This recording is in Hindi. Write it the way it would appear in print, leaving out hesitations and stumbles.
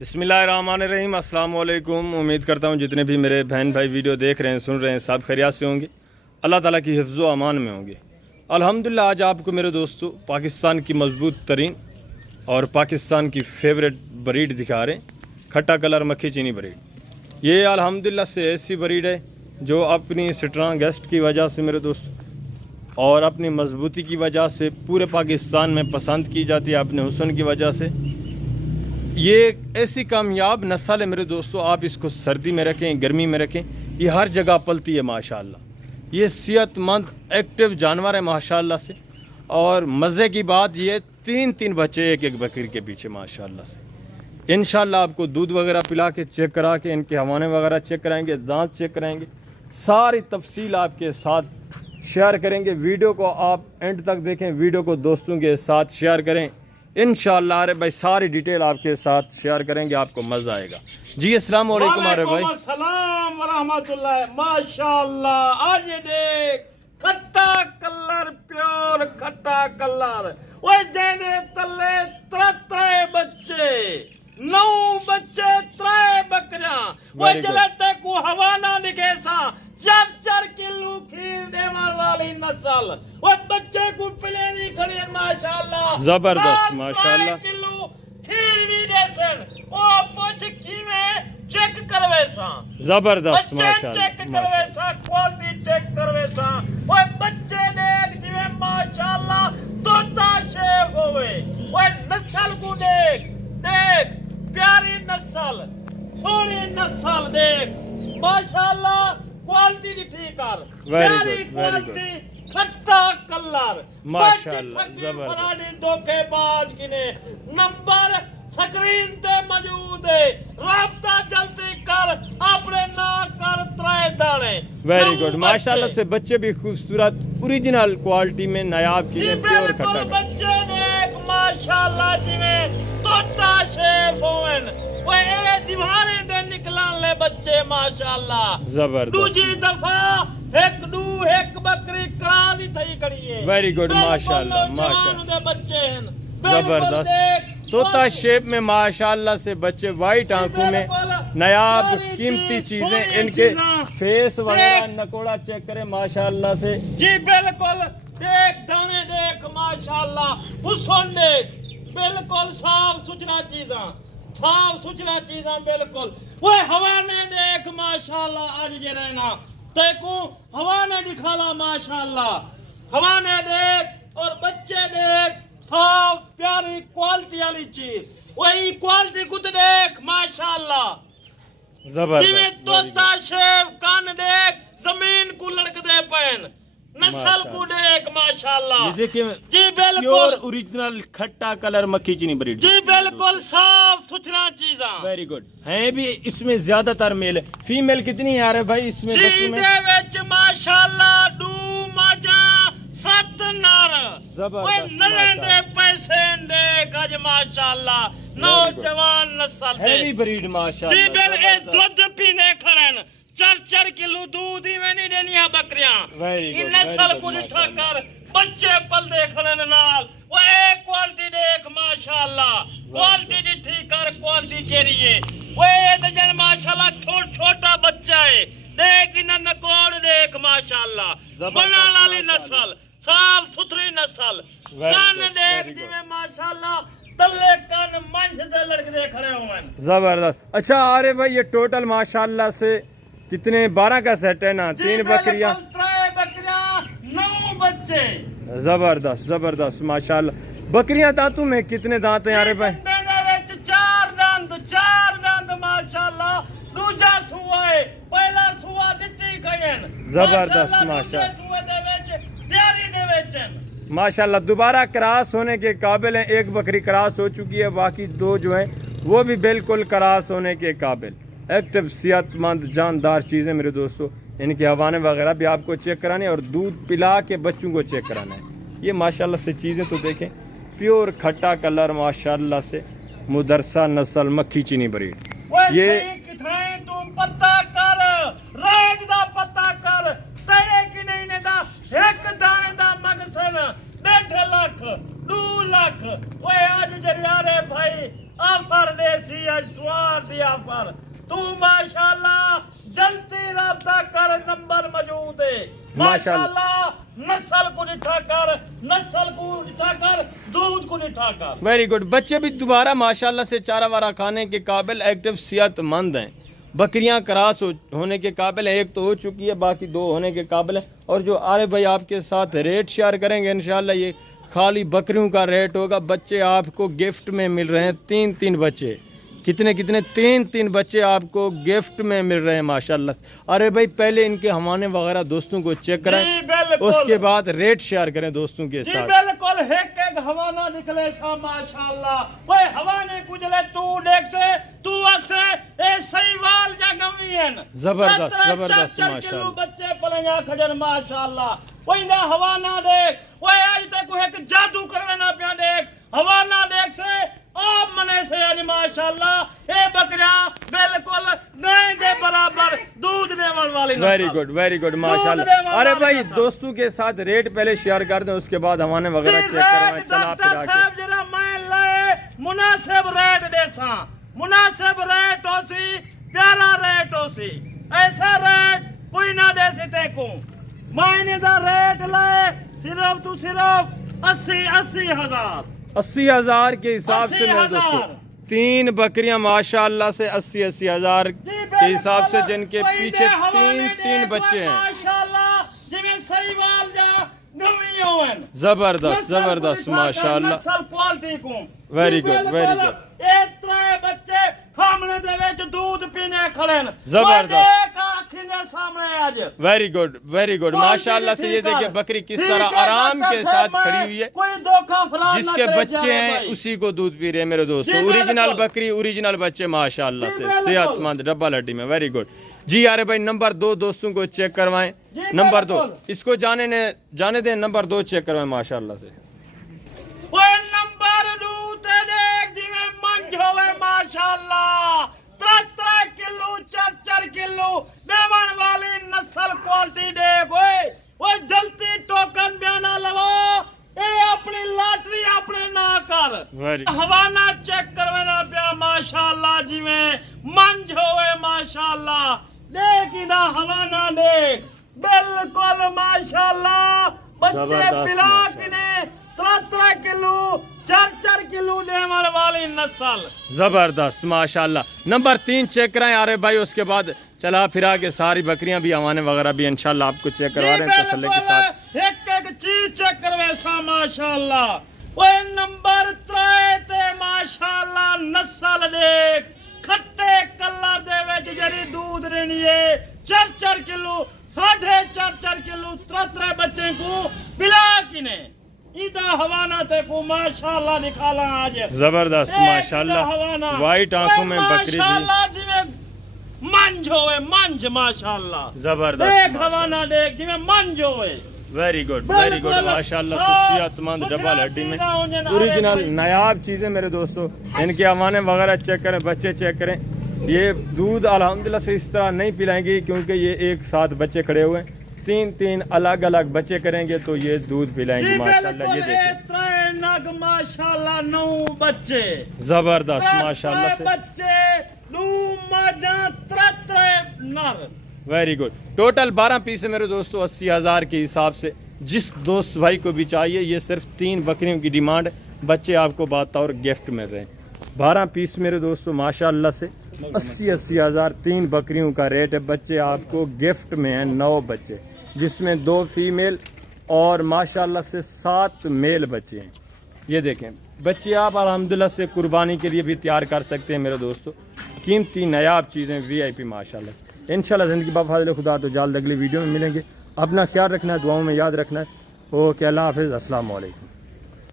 बिस्मिल्लाहिर्रहमानिर्रहीम, अस्सलाम वालेकुम। उम्मीद करता हूँ जितने भी मेरे बहन भाई वीडियो देख रहे हैं, सुन रहे हैं, सब खैरियत से होंगे, अल्लाह ताला की हिफ्ज़ व अमान में होंगे। अल्हम्दुलिल्लाह आज आपको मेरे दोस्तों पाकिस्तान की मजबूत तरीन और पाकिस्तान की फेवरेट ब्रीड दिखा रहे हैं, खट्टा कलर मक्खी चीनी ब्रीड। ये अल्हम्दुलिल्लाह से ऐसी ब्रीड है जो अपनी स्ट्रॉन्गेस्ट की वजह से मेरे दोस्तों और अपनी मजबूती की वजह से पूरे पाकिस्तान में पसंद की जाती है, अपने हुस्न की वजह से। ये एक ऐसी कामयाब नस्ल है मेरे दोस्तों, आप इसको सर्दी में रखें, गर्मी में रखें, ये हर जगह पलती है माशाल्लाह। ये सेहतमंद एक्टिव जानवर है माशाल्लाह से। और मज़े की बात ये तीन बच्चे एक बकरी के पीछे माशाल्लाह से। इंशाल्लाह आपको दूध वगैरह पिला के चेक करा के इनके हवाने वगैरह चेक कराएंगे, दांत चेक कराएंगे, सारी तफसील आपके साथ शेयर करेंगे। वीडियो को आप एंड तक देखें, वीडियो को दोस्तों के साथ शेयर करें इंशाअल्लाह। अरे भाई सारी डिटेल आपके साथ शेयर करेंगे, आपको मजा आएगा जी। अस्सलाम वालेकुम। अरे भाई अस्सलाम व रहमतुल्लाह। माशाअल्लाह आज देख खट्टा कलर, प्योर खट्टा कलर। वो जेने तले त्रे बच्चे, 9 बच्चे, 3 बकरियां। वो जलते को हवाना निकेसा 4 किलो खीर देने वाली नस्ल। वो बच्चे को पिले नहीं खड़े माशाअल्लाह, जबरदस्त माशाअल्लाह। किलो खीर भी देसन। ओ पूछ की में चेक करवे सा, जबरदस्त माशाअल्लाह, चेक करवे सा, क्वालिटी चेक करवे सा। वो बच्चे देख जिवे माशाअल्लाह तोता शेफ होवे। वो नस्ल को देख देख, प्यारी नस्ल, सोनी नस्ल देख माशाअल्लाह। क्वालिटी की ठीक कर, प्यारी क्वालिटी, खट्टा कलर माशाअल्लाह, जबरदस्त। धोखेबाज किने नंबर स्क्रीन ते मौजूद है, राब्ता जल्दी कर, अपने ना कर 3 दाने। वेरी गुड माशाअल्लाह से। बच्चे भी खूबसूरत ओरिजिनल क्वालिटी में नायाब चीजें, प्योर खट्टा बच्चे देख माशाअल्लाह जिवें तोता शेफ होवन। वो ए दीवारे दे निकलन ले बच्चे माशाअल्लाह। जबरदस्त। दूसरी दफा एक बकरी करा दी थई करी है। वेरी गुड माशाअल्लाह माशाअल्लाह, दे बच्चे हैं जबरदस्त तोता शेप में माशाअल्लाह से बच्चे, वाइट आंखों में नायाब कीमती चीजें। इनके फेस वगैरह नकोड़ा चेक करें माशाअल्लाह से जी। बिल्कुल देख दाने देख माशाअल्लाह, हुस्न देख, बिल्कुल साफ सुथरा चीजा, साफ सुथरा चीजा बिल्कुल। वो हवाने देख माशाअल्लाह, आज जे रहना तेको हवाने दिखाला माशाअल्लाह, हवाने देख और बच्चे देख, साफ प्यारी क्वालिटी वाली चीज। वही क्वालिटी कुछ देख माशाअल्लाह, जबरदस्त। तोता शेफ कान देख, जमीन को लड़कते पैन, नस्ल को देख माशाअल्लाह जी। बिल्कुल ओरिजिनल खट्टा कलर मक्खी चीनी ब्रीड जी, बिल्कुल साफ सुथरा चीजा। वेरी गुड है भी। इसमें ज्यादातर मेल है, फीमेल कितनी आ रहे भाई इसमें बच्चों में? माशाअल्लाह 2 माजा 7 नर। जबरदस्त दे पैसे देख आज माशाअल्लाह, नौजवान नस्ल हैवी ब्रीड माशाअल्लाह। जी बिल्कुल दूध पीने खड़न 4 किलो दूध ही में नहीं देनी है बकरियां। इन नस्ल को उठा कर बच्चे पल देख लेने नाल। वो एक क्वालिटी देख माशाअल्लाह, क्वालिटी दी ठीक कर, क्वालिटी के लिए वो ये जन माशाअल्लाह छोटा बच्चा है देख, इन नकोड़ देख माशाअल्लाह, बना वाली नस्ल, साफ सुथरी नस्ल। कान देख जिਵੇਂ माशाअल्लाह तल्ले कान मंझ दे लड़के खड़े हुए। जबरदस्त। अच्छा अरे भाई ये टोटल माशाअल्लाह से कितने 12 का सेट है ना? 3 बकरियां, 3 बकरियां, 9 बच्चे। जबरदस्त जबरदस्त माशाअल्लाह। बकरियां दांतों में कितने दांत हैं यार भाई? 4 दांत माशाअल्लाह। दूजा सुआ है, पहला सुआ दित्ती गयन। जबरदस्त माशाअल्लाह, तैयारी दे विच माशाअल्लाह। दोबारा क्रॉस होने के काबिल है। एक बकरी क्रॉस हो चुकी है, बाकी 2 जो हैं वो भी बिल्कुल क्रॉस होने के काबिल, एक्टिव सेहतमंद जानदार चीज़ें मेरे दोस्तों। इनके हवाने वगैरह भी आपको चेक कराने और दूध पिला के बच्चों को चेक कराना है। ये माशाल्लाह से चीज़ें तो देखें, प्योर खट्टा कलर माशाल्लाह से, मुदरसा नस्ल मक्खी चीनी ब्रीड। ये तू पता कर, रेट दा पता कर, तेरे की नहीं ने दा एक दाने दा मगसन 1.5 लाख 2 लाख। वो आज जरिया रे भाई ऑफर देसी अजवार दी ऑफर तू माशाल्लाह जल्दी रब्ता कर नंबर मौजूद है माशाल्लाह नस्ल को निठा कर दूध को निठा कर। Very good. बच्चे भी दोबारा माशाल्लाह से चारा वारा खाने के काबिल, एक्टिव, सेहतमंद हैं। बकरियां क्रॉस होने के काबिल है, एक तो हो चुकी है, बाकी 2 होने के काबिल है। और जो आरे भाई आपके साथ रेट शेयर करेंगे इंशाल्लाह, ये खाली बकरियों का रेट होगा। बच्चे आपको गिफ्ट में मिल रहे हैं, 3 बच्चे, कितने 3 बच्चे आपको गिफ्ट में मिल रहे हैं माशाल्लाह। अरे भाई पहले इनके हवाने वगैरह दोस्तों को चेक कराएं, उसके बाद रेट शेयर करें दोस्तों के साथ। बिल्कुल एक हवाना निकले सा माशाल्लाह, वो हवाने कुजले तू देख से तू अक्से ए सही वाल जा गवीन जबरदस्त माशाल्लाह। बच्चे पलेंगा खजन माशाल्लाह, वो इंदा हवाना देख, वो आज तक एक जादू करवे ना पिया देख, हवाना देख से आप मने से यानी माशाल्लाह ए बकरियां बिल्कुल गाय के बराबर दूध देने वाली। वेरी गुड माशाल्लाह। अरे भाई दोस्तों के साथ रेट पहले शेयर कर दें, उसके बाद हमारे वगैरह चेक करवाएं। चला फिर साहब जरा मैं ले मुनासिब रेट देसा, मुनासिब रेट होसी, प्यारा रेट होसी, ऐसा रेट कोई ना दे सकते को। महीने का रेट ले सिर्फ 80,000 के हिसाब से मेरे दोस्तों 3 बकरियां माशाल्लाह से 80,000 के हिसाब से, जिनके पीछे 3 बच्चे हैं माशाल्लाह, जिਵੇਂ सही वाल जा गवी होवन। जबरदस्त माशाल्लाह। क्वालिटी को वेरी गुड। एक तरह बच्चे सामने दे विच दूध पीने खड़े न, जबरदस्त आँखों के सामने आज। वेरी गुड माशाल्लाह से। ये देखिए बकरी किस तरह आराम के साथ खड़ी हुई है, कोई धोखा फराड जिसके बच्चे हैं उसी को दूध पी रहे हैं मेरे दोस्तों। ओरिजिनल बकरी, ओरिजिनल बच्चे माशाल्लाह से, सेहतमंद डब्बा लड्डी में। वेरी गुड जी। यार भाई नंबर 2 दोस्तों को चेक करवाएं, नंबर 2 इसको जाने दें, नंबर 2 चेक करवाएं माशाल्लाह से। नंबर 2 ते देख जिਵੇਂ मंझ होवे माशाल्लाह, 3 किलो 4 किलो देवन वाली नस्ल क्वालिटी देख। ओए जल्दी टोकन बयाना लो, ए अपनी लॉटरी अपने ना कर, हवाना चेक करवाना पिया माशाल्लाह, जिਵੇਂ मंझ होवे माशाल्लाह। देख इदा हवाना देख बिल्कुल माशाल्लाह, बच्चे पिला किने 3 किलो 4 किलो देवन वाली नस्ल। जबरदस्त माशाल्लाह। नंबर 3 चेक कराएं अरे भाई, उसके बाद चला फिरा के सारी बकरियां भी हवाने वगैरह भी इंशाल्लाह आपको चेक करवा रहे हैं तसल्ली के साथ। एक चीज चेक करवे सा माशाल्लाह। वो नंबर 3 ते माशाल्लाह नस्ल देख, खट्टे कलर दे विच जड़ी दूध देनी है 4 किलो 4.5 किलो 3 बच्चे को पिला किने इदा हवाना ते को माशाल्लाह निकाला आज। जबरदस्त माशाल्लाह, वाइट आंखों में बकरी माशाल्लाह, जिਵੇਂ मंझ होवे मंझ माशाल्लाह। जबरदस्त देख हवाना देख जिਵੇਂ मंझ होवे। वेरी गुड माशाल्लाह से, सेहतमंद डबल हड्डी में ओरिजिनल नायाब चीजें मेरे दोस्तों। इनके हवाने वगैरह चेक करें, बच्चे चेक करें। ये दूध अल्हम्दुलिल्लाह से इस तरह नहीं पिलाएंगे क्योंकि ये एक साथ बच्चे खड़े हुए हैं, 3 अलग अलग बच्चे करेंगे तो ये दूध पिलाएंगे माशाल्लाह। ये देखिए माशाल्लाह 9 बच्चे, जबरदस्त माशाल्लाह से बच्चे 2 माजा 3 नर। Very good. टोटल 12 पीस है मेरे दोस्तों 80,000 के हिसाब से। जिस दोस्त भाई को भी चाहिए, ये सिर्फ 3 बकरियों की डिमांड, बच्चे आपको बतौर गिफ्ट मिल रहे हैं। 12 पीस मेरे दोस्तों माशाल्लाह से 80,000 3 बकरियों का रेट है। बच्चे आपको गिफ्ट में हैं 9 बच्चे, जिसमें 2 फीमेल और माशाल्लाह से 7 मेल बच्चे हैं। ये देखें बच्चे आप अल्हम्दुलिल्लाह से कुर्बानी के लिए भी तैयार कर सकते हैं मेरे दोस्तों। कीमती नायाब चीज़ें VIP माशाल्लाह। इंशाल्लाह ज़िंदगी बाफ़ाज़िल खुदा तो जल्द अगली वीडियो में मिलेंगे। अपना ख्याल रखना है, दुआओं में याद रखना है। ओके, अल्लाह हाफ़िज़, अस्सलाम वालेकुम।